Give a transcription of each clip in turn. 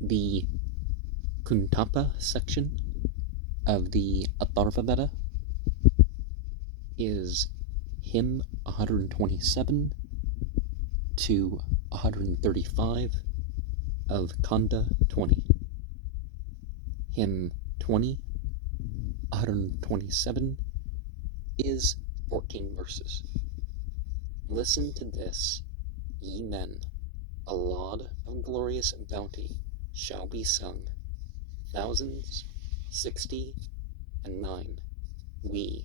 The Kuntapa section of the Atharvaveda is hymn 127 to 135 of Kanda 20. Hymn 20, 127 is 14 verses. Listen to this, ye men, a laud of glorious bounty shall be sung. Thousands, 60, and 9, we.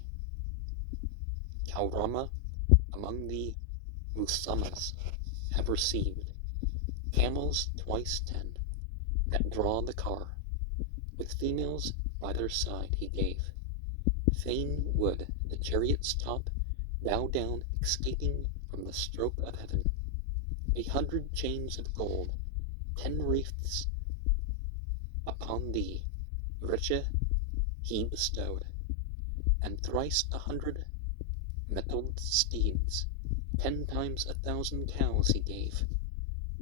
Kaurama among the Musamas have received, camels twice 10, that draw the car, with females by their side he gave. Fain would the chariot's top bow down, escaping from the stroke of heaven. 100 chains of gold, 10 wreaths upon thee, riche he bestowed, and thrice 100 mettled steeds, 10 times 1,000 cows he gave.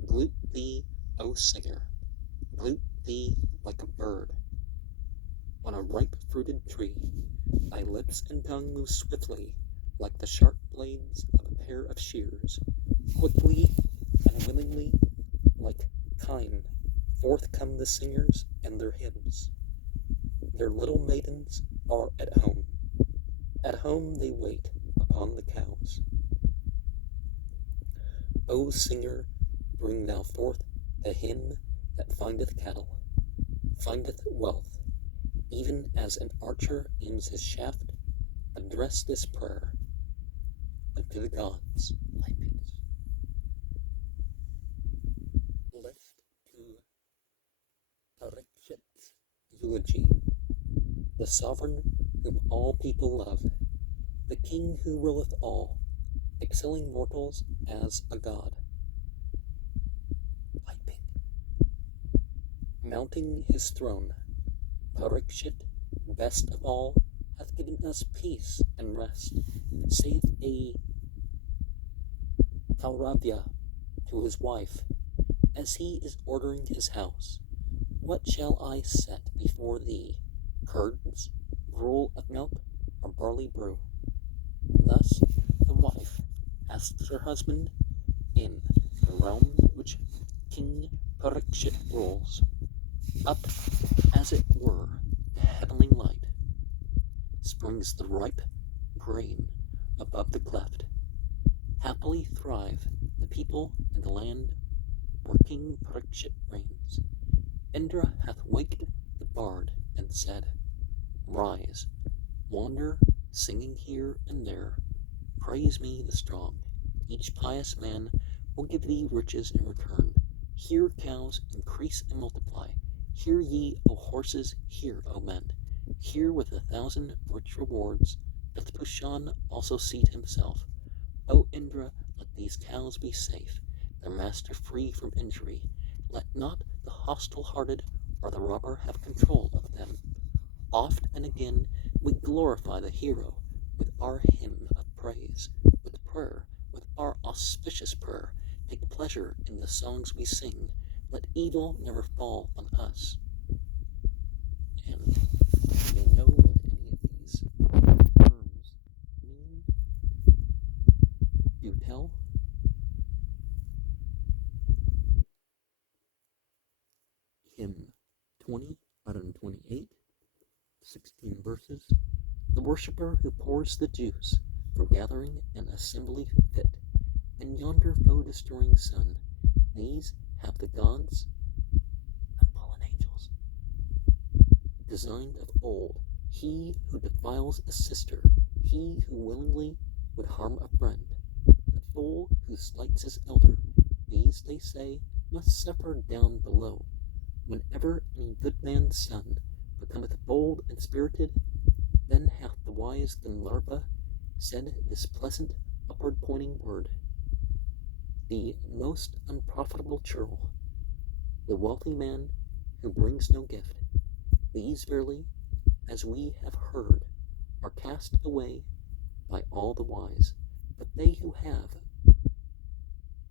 Glute thee, O singer, glute thee like a bird on a ripe fruited tree. Thy lips and tongue move swiftly, like the sharp blades of a pair of shears. Quickly and willingly, like kine, forth come the singers and their hymns. Their little maidens are at home. At home they wait upon the cows. O singer, bring thou forth the hymn that findeth cattle, findeth wealth, even as an archer aims his shaft. Address this prayer unto the gods. Lift to R.T.H's eulogy, the sovereign whom all people love, the king who ruleth all, excelling mortals as a god. Mounting his throne, R.T.H, best of all, hath given us peace and rest, saith a Atharvaveda to his wife, as he is ordering his house. What shall I set before thee? Curds, gruel of milk, or barley brew? Thus the wife asks her husband in the realm which King R.T.H rules. Up, as it were, the heavenly light, springs the ripe grain above the cleft. Happily thrive the people in the land where King R.T.H reigns. Indra hath waked the bard and said, rise, wander, singing here and there. Praise me the strong. Each pious man will give thee riches in return. Here cows increase and multiply. Hear ye, O horses, hear, O men. Here with 1,000 rich rewards doth Pushan also seat himself. O Indra, let these cows be safe, their master free from injury. Let not the hostile-hearted or the robber have control of them. Oft and again we glorify the hero with our hymn of praise, with prayer, with our auspicious prayer. Take pleasure in the songs we sing. Let evil never fall on us. And you know what any of these terms mean? Do tell. Hymn 20, 128, 16 verses. The worshipper who pours the juice for gathering an assembly fit, and yonder foe-destroying sun, these have the gods and fallen angels designed of old. He who defiles a sister, he who willingly would harm a friend, the fool who slights his elder, these, they say, must suffer down below. Whenever any good man's son becometh bold and spirited, then hath the wise Gandharva said this pleasant upward-pointing word. The most unprofitable churl, the wealthy man who brings no gift, these verily, as we have heard, are cast away by all the wise, but they who have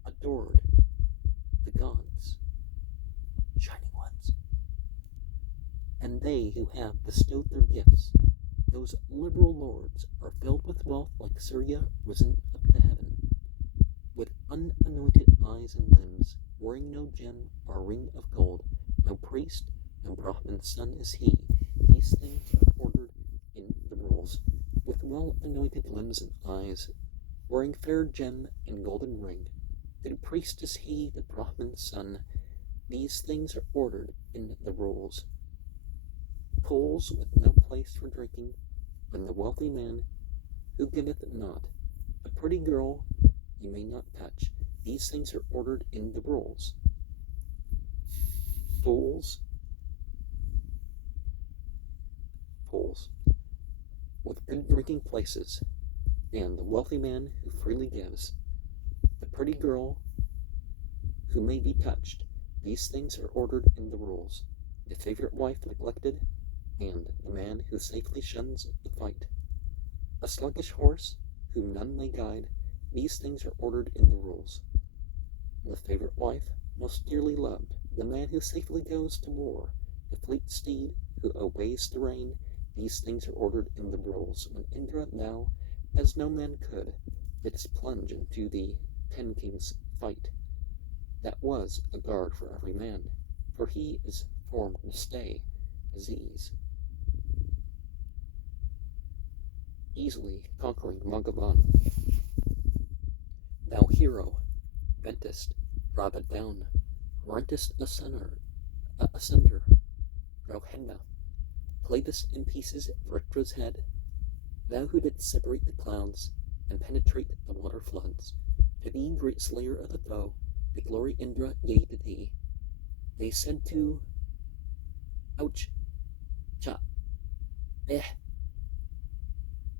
adored the gods, shining ones, and they who have bestowed their gifts, those liberal lords, are filled with wealth like Surya risen up to heaven, with unanointed eyes and limbs, wearing no gem or ring of gold, no priest, no Brahman's son is he. These things are ordered in the rules, with well-anointed limbs and eyes, wearing fair gem and golden ring. The priest is he, the Brahman's son. These things are ordered in the rules. Pools with no place for drinking, when the wealthy man who giveth not, a pretty girl you may not touch. These things are ordered in the rules. Pools with good drinking places, and the wealthy man who freely gives, the pretty girl who may be touched. These things are ordered in the rules. The favorite wife neglected, and the man who safely shuns the fight. A sluggish horse whom none may guide. These things are ordered in the rules. The favorite wife, most dearly loved, the man who safely goes to war, the fleet steed who obeys the rein. These things are ordered in the rules. When Indra, thou, as no man could, didst plunge into the 10 kings' fight, that was a guard for every man, for he is formed to stay disease, easily conquering Magavan. Thou hero, bentest rather down, rentest asunder, Rauhenna, clavest in pieces Vritra's head, thou who didst separate the clouds and penetrate the water floods. To thee, great slayer of the foe, the glory Indra gave to thee. They said to Ouch, Cha,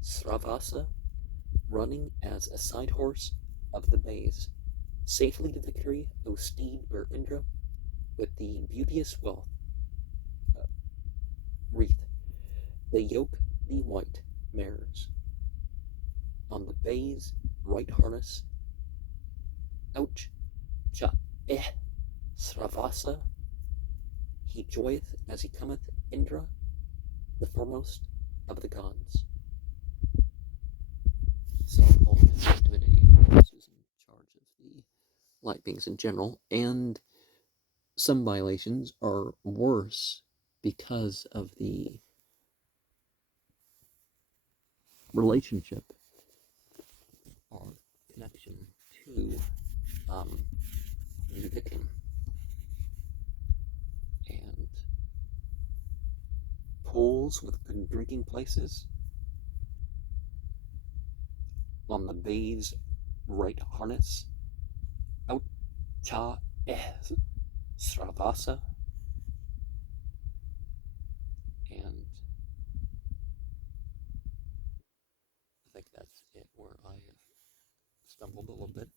Sravasa, running as a side horse of the bays, safely to victory, O steed, bear Indra, with the beauteous wealth wreath. They yoke the white mares on the bay's right harness. Ouch, Cha, Sravasa, he joyeth as he cometh, Indra, the foremost of the gods. So all his divinity is in charge of the light beings in general, and some violations are worse because of the relationship or connection to the victim. And pools with good drinking places on the bay's right harness. Out cha Sravasa. And I think that's it where I stumbled a little bit.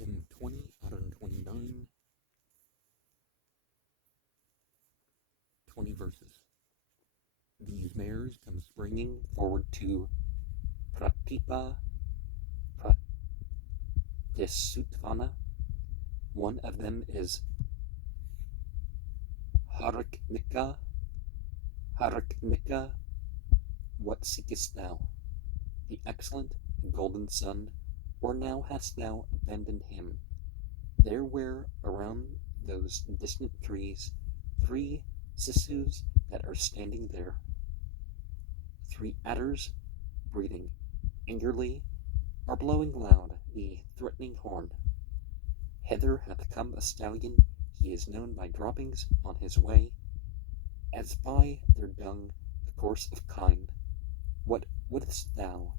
In 20 out of 29, 20 verses. These mares come springing forward to Pratipa Pratisuttvana. One of them is Hariknika. Hariknika, what seekest thou? The excellent golden sun, or now hast thou abandoned him? There were around those distant trees 3 Sisus that are standing there, 3 adders breathing angrily, are blowing loud the threatening horn. Hither hath come a stallion, he is known by droppings on his way, as by their dung the course of kine. What wouldst thou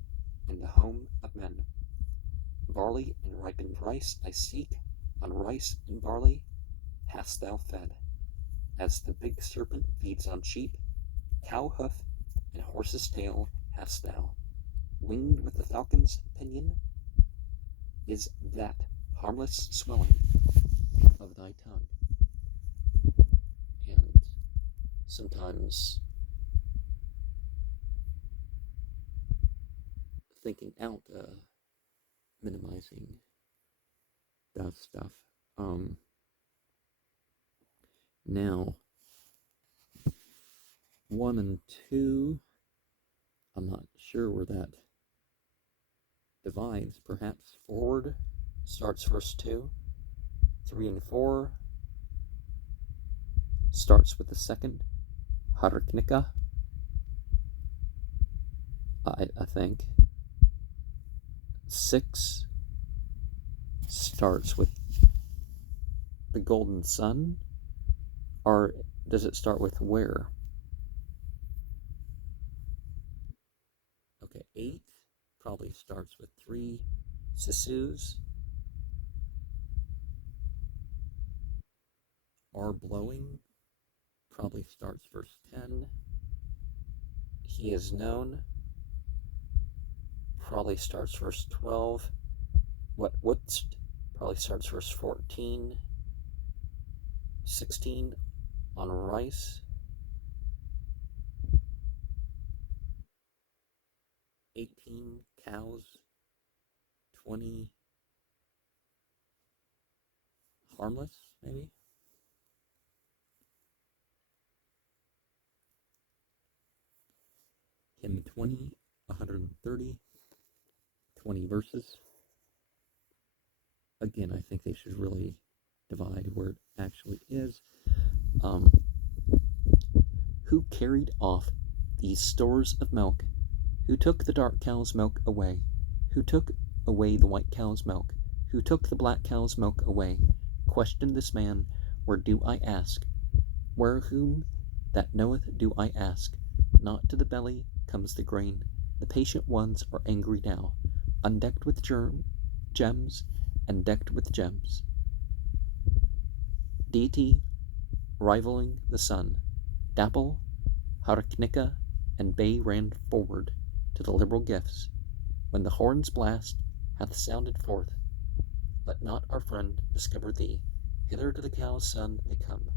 in the home of men? Barley and ripened rice I seek, on rice and barley hast thou fed, as the big serpent feeds on sheep. Cow hoof and horse's tail hast thou, winged with the falcon's pinion. Is that harmless swelling of thy tongue? And sometimes thinking out, minimizing that stuff. Now, 1 and 2, I'm not sure where that divides. Perhaps forward starts verse 2. 3 and 4 starts with the second Harknika, I think. 6 starts with the golden sun, or does it start with where? Okay, 8 probably starts with 3 Sisus, are blowing, probably starts verse 10. He is known, probably starts verse 12. What's probably starts verse 14. 16 on rice. 18 cows. 20 harmless, maybe. Hymn 20, 130, 20 verses. Again, I think they should really divide where it actually is. Who carried off these stores of milk? Who took the dark cow's milk away? Who took away the white cow's milk? Who took the black cow's milk away? Question this man, where do I ask? Where whom that knoweth do I ask? Not to the belly comes the grain. The patient ones are angry now, undecked with gems and decked with gems. Deity rivaling the sun. Dapple, Harknika, and Bay ran forward to the liberal gifts. When the horn's blast hath sounded forth, let not our friend discover thee. Hither to the cow's son they come.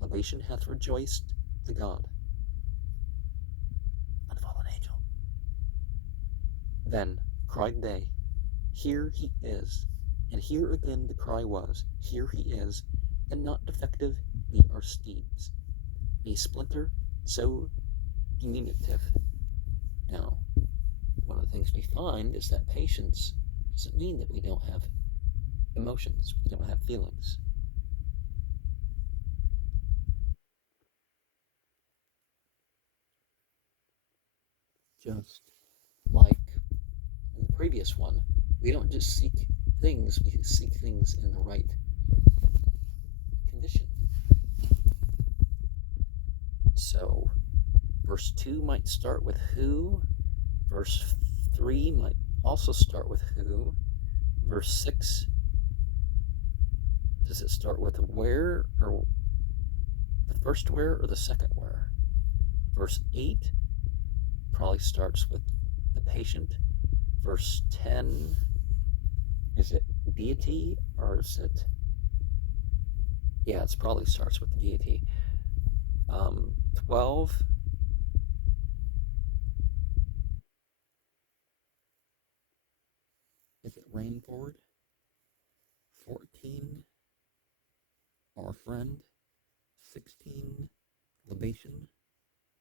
Libation hath rejoiced the god, unfallen angel. Then cried they, here he is. And here again the cry was, here he is, and not defective be our steeds. A splinter so diminutive. Now, one of the things we find is that patience doesn't mean that we don't have emotions, we don't have feelings. Just like in the previous one, we don't just seek things, we seek things in the right condition. So, verse 2 might start with who, verse 3 might also start with who, verse 6, does it start with where, or the first where, or the second where? Verse 8 probably starts with the patient. Verse 10, is it deity, or is it, yeah, it probably starts with the deity. 12, is it ran forward? 14, our friend. 16, libation.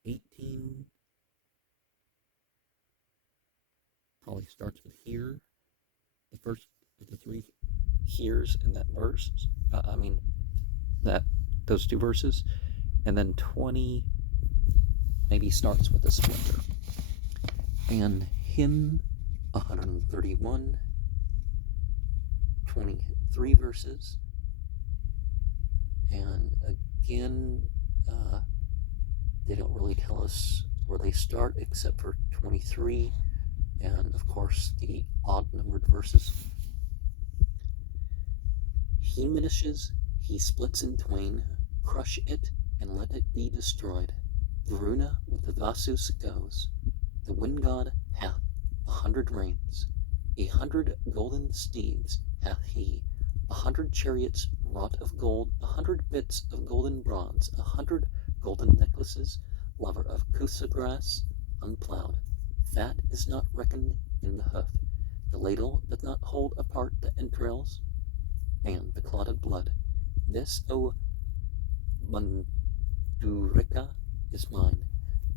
18, probably starts with here. The first of the 3 here's in that verse. Those 2 verses. And then 20 maybe starts with a splinter. And hymn 131, 23 verses. And again, they don't really tell us where they start except for 23 and of course the odd numbered verses. He diminishes, he splits in twain, crush it and let it be destroyed. Varuna with the Vasus goes. The wind god hath 100 reins. 100 golden steeds hath he. 100 chariots wrought of gold. 100 bits of golden bronze. 100 golden necklaces. Lover of kusa grass, unplowed. Fat is not reckoned in the hoof. The ladle doth not hold apart the entrails and the clotted blood. This, O Mandurika is mine.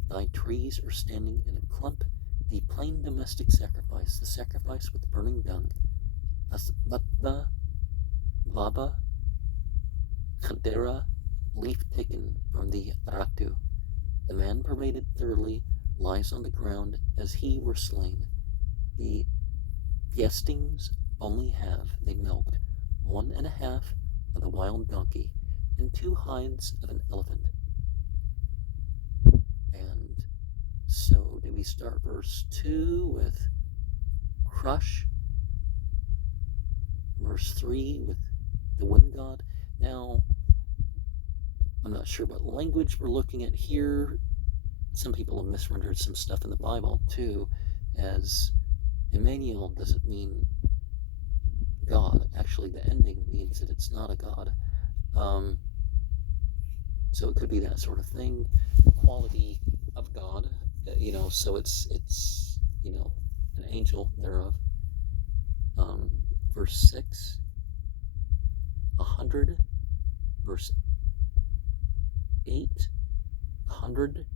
Thy trees are standing in a clump, the plain domestic sacrifice, the sacrifice with burning dung. Asvatha Vaba Khadera, leaf taken from the Ratu. The man paraded thoroughly lies on the ground as he were slain. The Piestings only have they milked 1.5 of the wild donkey and 2 hides of an elephant. And so do we start verse 2 with crush, verse 3 with the wind god. Now, I'm not sure what language we're looking at here. Some people have misrendered some stuff in the Bible too, as Emmanuel doesn't mean God. Actually, the ending means that it's not a God. So it could be that sort of thing, quality of God, so it's an angel thereof. Verse 6, 100, verse 8, 100,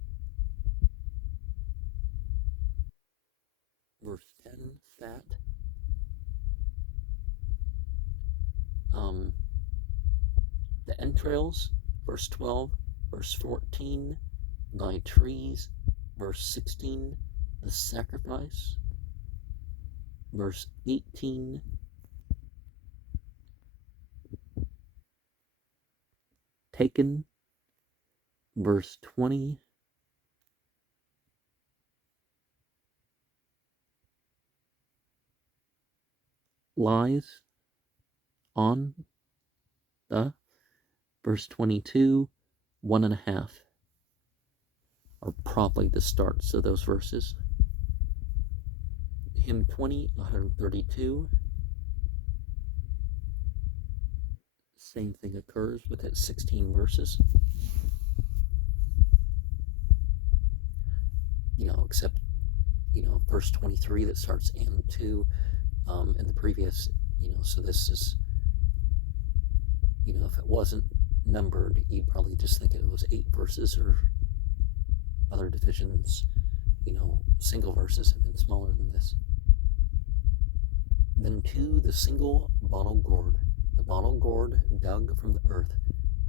verse 10, fat. The entrails, verse 12, verse 14, thy trees, verse 16, the sacrifice, verse 18, taken, verse 20, lies on the, verse 22, 1.5 are probably the starts of those verses. Hymn 20, 132. Same thing occurs with its 16 verses. Except, verse 23 that starts and 2 in the previous, so this is, if it wasn't numbered, you'd probably just think it was 8 verses, or other divisions, single verses have been smaller than this. Then 2, the single bottle gourd. The bottle gourd dug from the earth,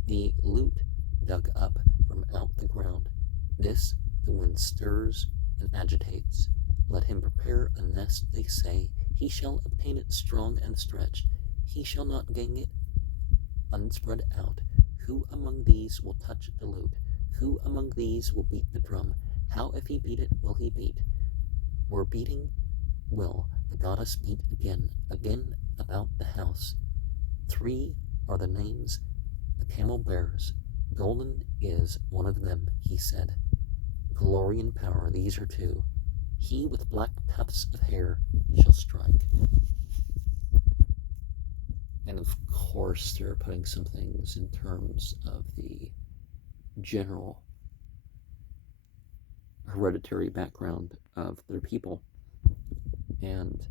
the lute dug up from out the ground. This the wind stirs and agitates. Let him prepare a nest, they say. He shall obtain it strong and stretched. He shall not gang it unspread out. Who among these will touch the lute? Who among these will beat the drum? How if he beat it will he beat? Were beating will the goddess beat again about the house. 3 are the names the camel bears. Golden is one of them, he said. Glory and power, these are 2. He with black tufts of hair shall strike. And of course, they're putting some things in terms of the general hereditary background of their people. And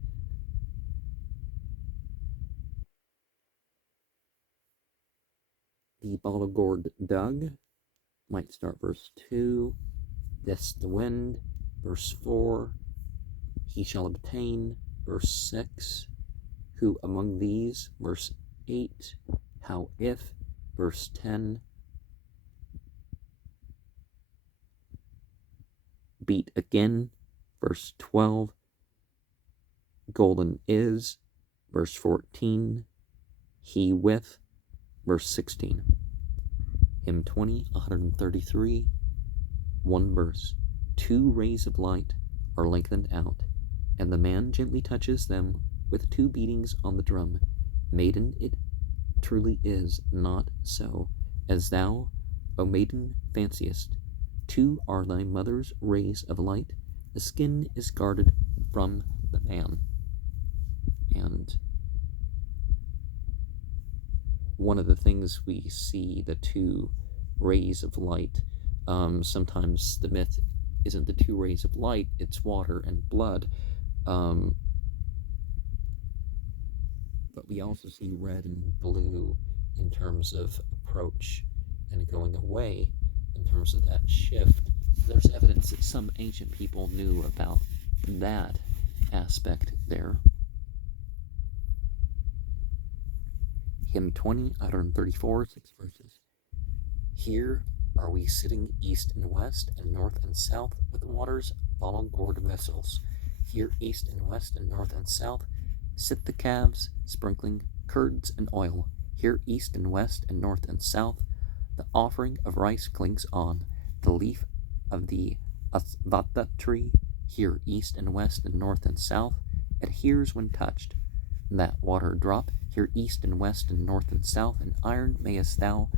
the bottle gourd dug might start verse 2. This the wind, verse 4. He shall obtain, verse 6. Who among these, verse 8. How if, verse 10. Beat again, verse 12. Golden is, verse 14. He with, verse 16. Hymn 20, 133. 1 verse. 2 rays of light are lengthened out, and the man gently touches them with 2 beatings on the drum. Maiden, it truly is not so, as thou, O maiden, fanciest. 2 are thy mother's rays of light. The skin is guarded from the man. And one of the things we see, the 2 rays of light, sometimes the myth isn't the 2 rays of light, it's water and blood. But we also see red and blue in terms of approach and going away in terms of that shift. There's evidence that some ancient people knew about that aspect there. Hymn 20, 134, 6 verses. Here are we sitting east and west and north and south with the waters follow gourd vessels. Here east and west and north and south sit the calves, sprinkling curds and oil. Here east and west and north and south the offering of rice clings on. The leaf of the Atharvaveda tree, here east and west and north and south, adheres when touched. That water drop, here east and west and north and south, in iron mayest thou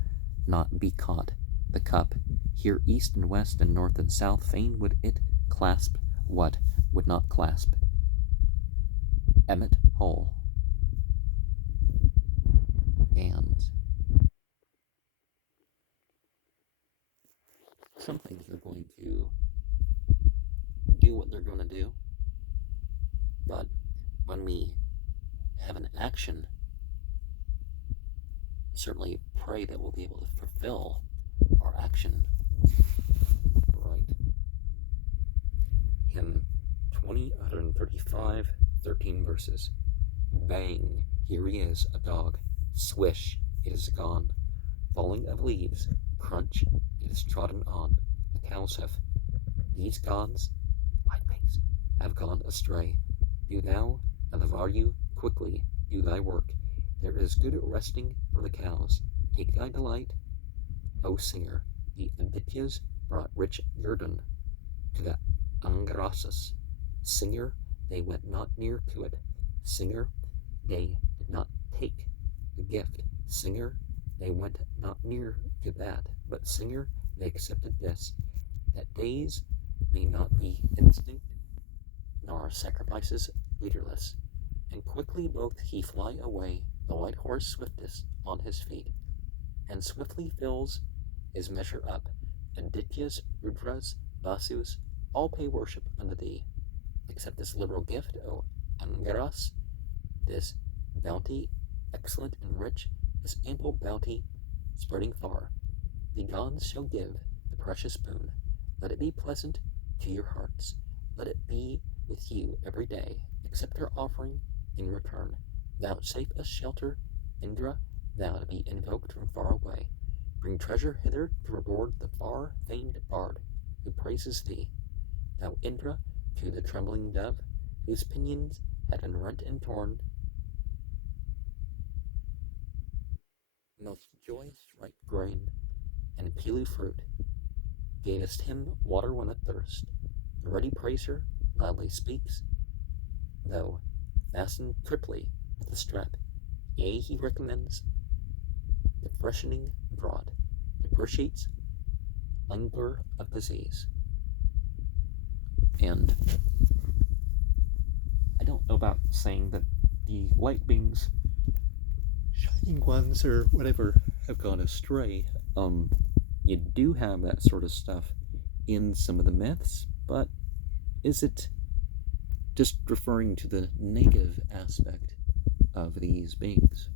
not be caught. The cup, here east and west and north and south, fain would it clasp what would not clasp. Emmet whole. And some things are going to do what they're going to do, but when we have an action, certainly pray that we'll be able to fulfill our action. Right. Hymn 20, 135, 13 verses. Bang, here he is, a dog. Swish, it is gone. Falling of leaves, crunch, it is trodden on. A cow's hoof. These gods, like pigs, have gone astray. Do thou, Atharvaveda, quickly do thy work. There is good resting for the cows. Take thy delight, O singer. The Adityas brought rich guerdon to the Angarasas. Singer, they went not near to it. Singer, they did not take the gift. Singer, they went not near to that. But singer, they accepted this, that days may not be instinct, nor sacrifices leaderless. And quickly both he fly away, the white horse swiftest on his feet, and swiftly fills his measure up. Adityas, Rudras, Vasus, all pay worship unto thee. Accept this liberal gift, O Angaras, this bounty excellent and rich, this ample bounty spreading far. The gods shall give the precious boon. Let it be pleasant to your hearts. Let it be with you every day. Accept our offering in return. Vouchsafe us shelter, Indra, thou to be invoked from far away. Bring treasure hither to reward the far-famed bard who praises thee. Thou Indra, to the trembling dove, whose pinions had been rent and torn, most joyous ripe grain and pilu fruit, gavest him water when athirst. The ready praiser loudly speaks, though fastened triply with a strap. Yea, he recommends the freshening draught, depreciates languor of disease. And I don't know about saying that the light beings, shining ones, or whatever, have gone astray. You do have that sort of stuff in some of the myths, but is it just referring to the negative aspect of these beings?